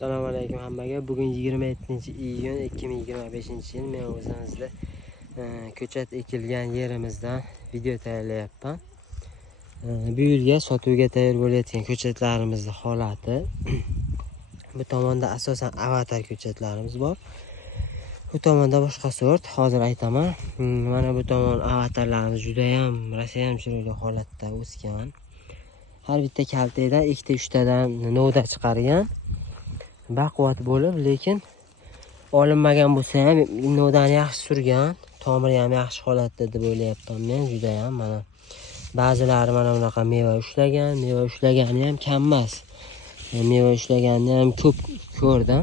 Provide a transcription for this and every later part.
Assalomu alaykum hammaga. Bugun 27-iyun 2025-yil. Men o'zimizda ko'chat ekilgan yerimizdan video tayyorlayapman. Bu yilga sotuvga tayyor bo'layotgan ko'chatlarimizning holati. Bu tomonda asosan avatar ko'chatlarimiz bor. Bu tomonda boshqa sort. Hozir aytaman. Mana bu tomon avatarlarimiz juda ham rasayam chiroyli holatda o'sgan. Har bitta kaltadan 2-3 tadan novda chiqargan. Baquvvat bo'lib, lekin olinmagan bo'lsa ham novdani yaxshi surgan, tomiri ham yaxshi holatda deb o'ylayapman men. Juda ham mana ba'zilari mana bunaqa meva ushlagani ham kam emas. Meva ushlaganini ham ko'p ko'rdim.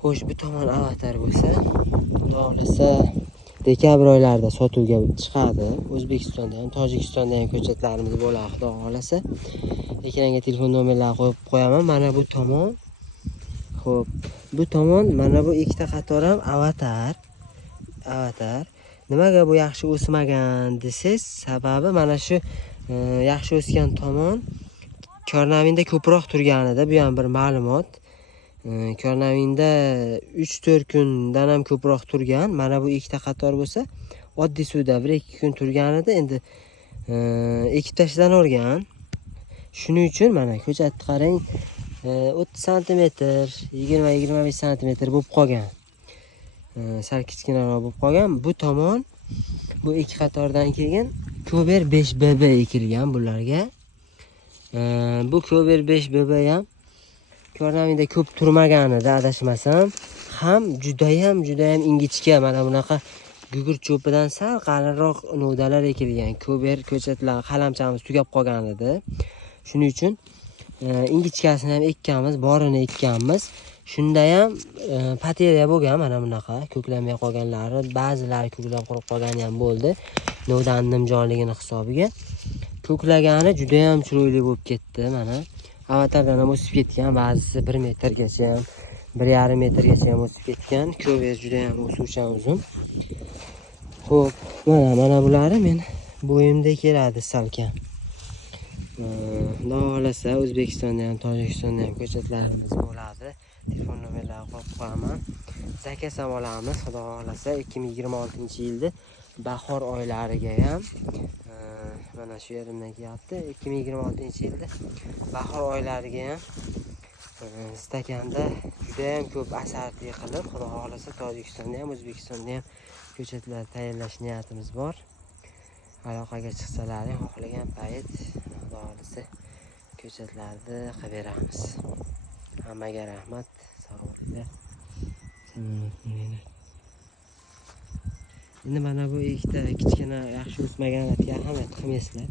Xo'sh, bu tomon avatar bo'lsa, xudo xolasa dekabr oylarida sotuvga chiqadi. O'zbekistonda ham, Tojikistonda ham ko'chatlarimiz bo'ladi, xudo xolasa. Ekranga telefon nomerlarini qo'yib qo'yaman. Mana bu tomon. Xo'p, bu tomon mana bu ikkita qator ham avatar. Nimaga bu yaxshi o'smagan desiz, sababi mana shu yaxshi o'sgan tomon Kornaminda ko'proq turganida, bu ham bir ma'lumot. Kornaminda 3-4 kundan ham ko'proq turgan. Mana bu ikkita qator bo'lsa, oddiy suvda 1-2 kun turganida endi ekib tashdan o'rgan. Shuning uchun mana ko'chatni qarang, 30 cm, 20-25 cm bo'lib qolgan. Sal kichkinaroq bo'lib qolgan. Bu tomon bu ikki qatordan keyin Kover 5BB ekilgan bularga. Bu Kover 5BB ham Kornaminda ko'p turmaganida adashmasam, ham juda ham ingichka, mana bunaqa gugurt cho'pidan sal qalinroq novdalar ekilgan. Kover ko'chatlar qalamchamiz tugab qolgan edi. Shuning uchun ingichkasini ham ekkanmiz, borini ekkanmiz. Shunda ham pateriya bo'lgan, mana bunaqa ko'klamay qolganlari, ba'zilari ko'klam qurib qolgani ham bo'ldi. Novdan nimjonligini hisobiga. Ko'klagani juda ham chiroyli bo'lib ketdi, mana. Avatardan ham o'sib ketgan, ba'zisi 1 metrgacha ham, 1,5 metrgacha ham o'sib ketgan. Ko'ver juda ham o'suvchan uzun. Xo'p, mana bulari men bo'yimda keladi salkam. Xudo xolasa O'zbekistonda ham, Tojikistonda ham ko'chatlarimiz bo'ladi. Telefon nomerlarini qo'yib qo'yaman. Zakasam olamiz, xudo xolasa 2026-yilda bahor oylariga ham mana shu yerimdan kelyapti. 2026-yilda bahor oylariga ham stakanda juda ham ko'p asarli qilib, xudo xolasa Tojikistonda ham, O'zbekistonda ham ko'chatlar tayyorlash niyatimiz bor. Aloqaga chiqsalaring, xohlagan payt xudo xolasa ko'chatlarni qilib beramiz. Hammaga rahmat, sog' bo'linglar. Endi mana bu ikkita kichkina yaxshi o'smaganlarga ahamiyat qilmaysizlar.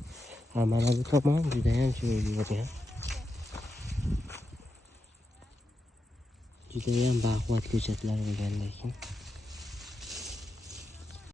Mana bu tomon juda ham chiroyli bo'lgan. Juda ham baquvvat ko'chatlar bo'lgan lekin